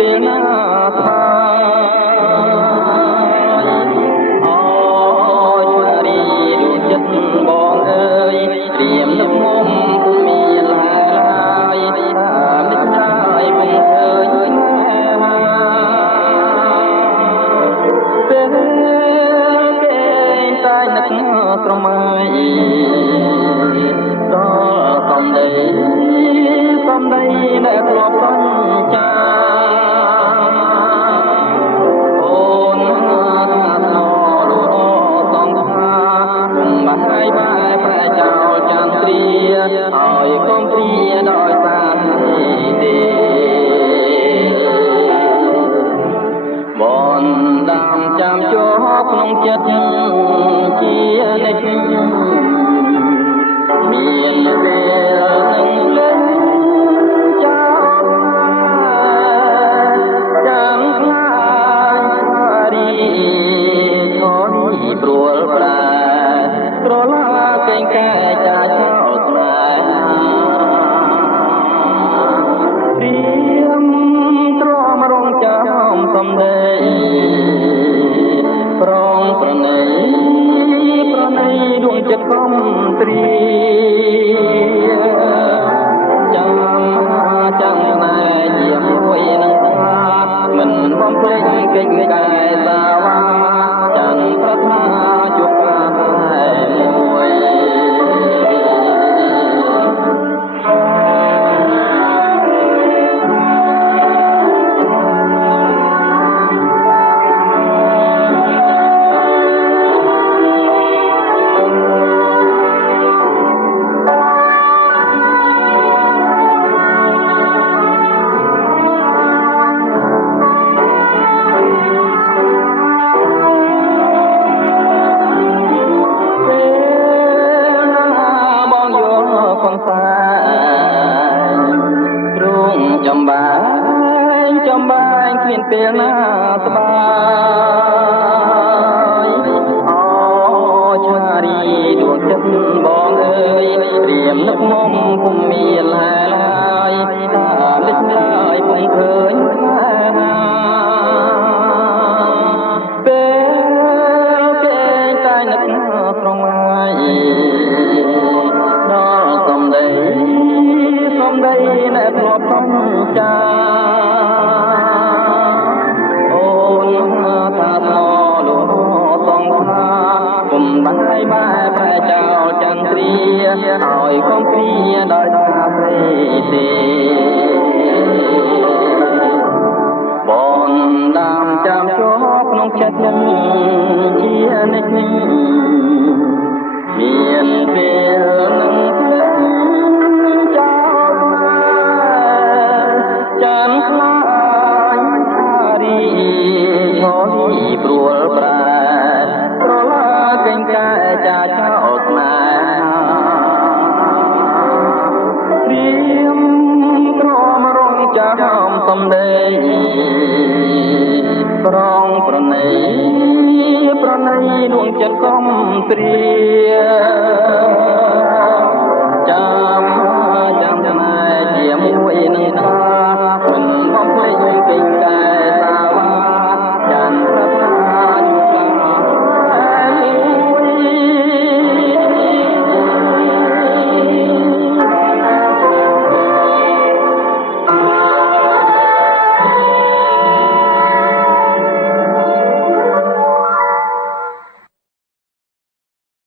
ពេលណាស្បាអូឆ្លារីដួងចិត្តបងអើយត្រៀមនឹកមុំពុំមានឡើយតាមនេះហើយពុំឃើញពេលគេតែនឹកស្រមៃដល់សំដីដែលធ្លាប់សន្យាអូនថាស្នោលូសងថាគុំបាយបែប្រែចោលចន្ទ្រាឲ្យកុំព្រាដោយសារទេបនដាំចាំជាប់ក្នុងចិត្តជានិច្ចមានពេលនឹងលេងព្រួលប្រែត្រឡាកេងកែចាចោលស្នេហាព្រៀមទ្រាំរងចាំសំដីប្រងប្រណីដួងចិត្តកំត្រៀចាំស្នេហ៍ជាមួយនឹងថាមិនបំភ្លេចកិច្ចកាយសាវាចន្ទប្រាថ្នាជួបកាតែមួយចំបែងគ្មានពេលណាស្បាយអូឆ្លារីដួងចិត្តបងអើយត្រៀមនឹកមុំពុំមានឡើយតាមលិចឡើយពុំឃើញពេលគេតែនឹកស្រមៃដល់សំដីដែលធ្លាប់សន្យាបាយបែប្រែចោលចន្ទ្រាឲ្យកុំព្រាដោយសារព្រៃទេបនដាំចាំជាប់ក្នុងចិត្តជានិច្ចមានពេលនឹងភ្លេចចោលចាំខ្លាញ់ថារីឈរព្រួលប្រែត្រឡាកេងកែចាចោលស្នេហាព្រៀមទ្រាំរងចាំសំដីប្រងប្រណីដួងចិត្តកំព្រា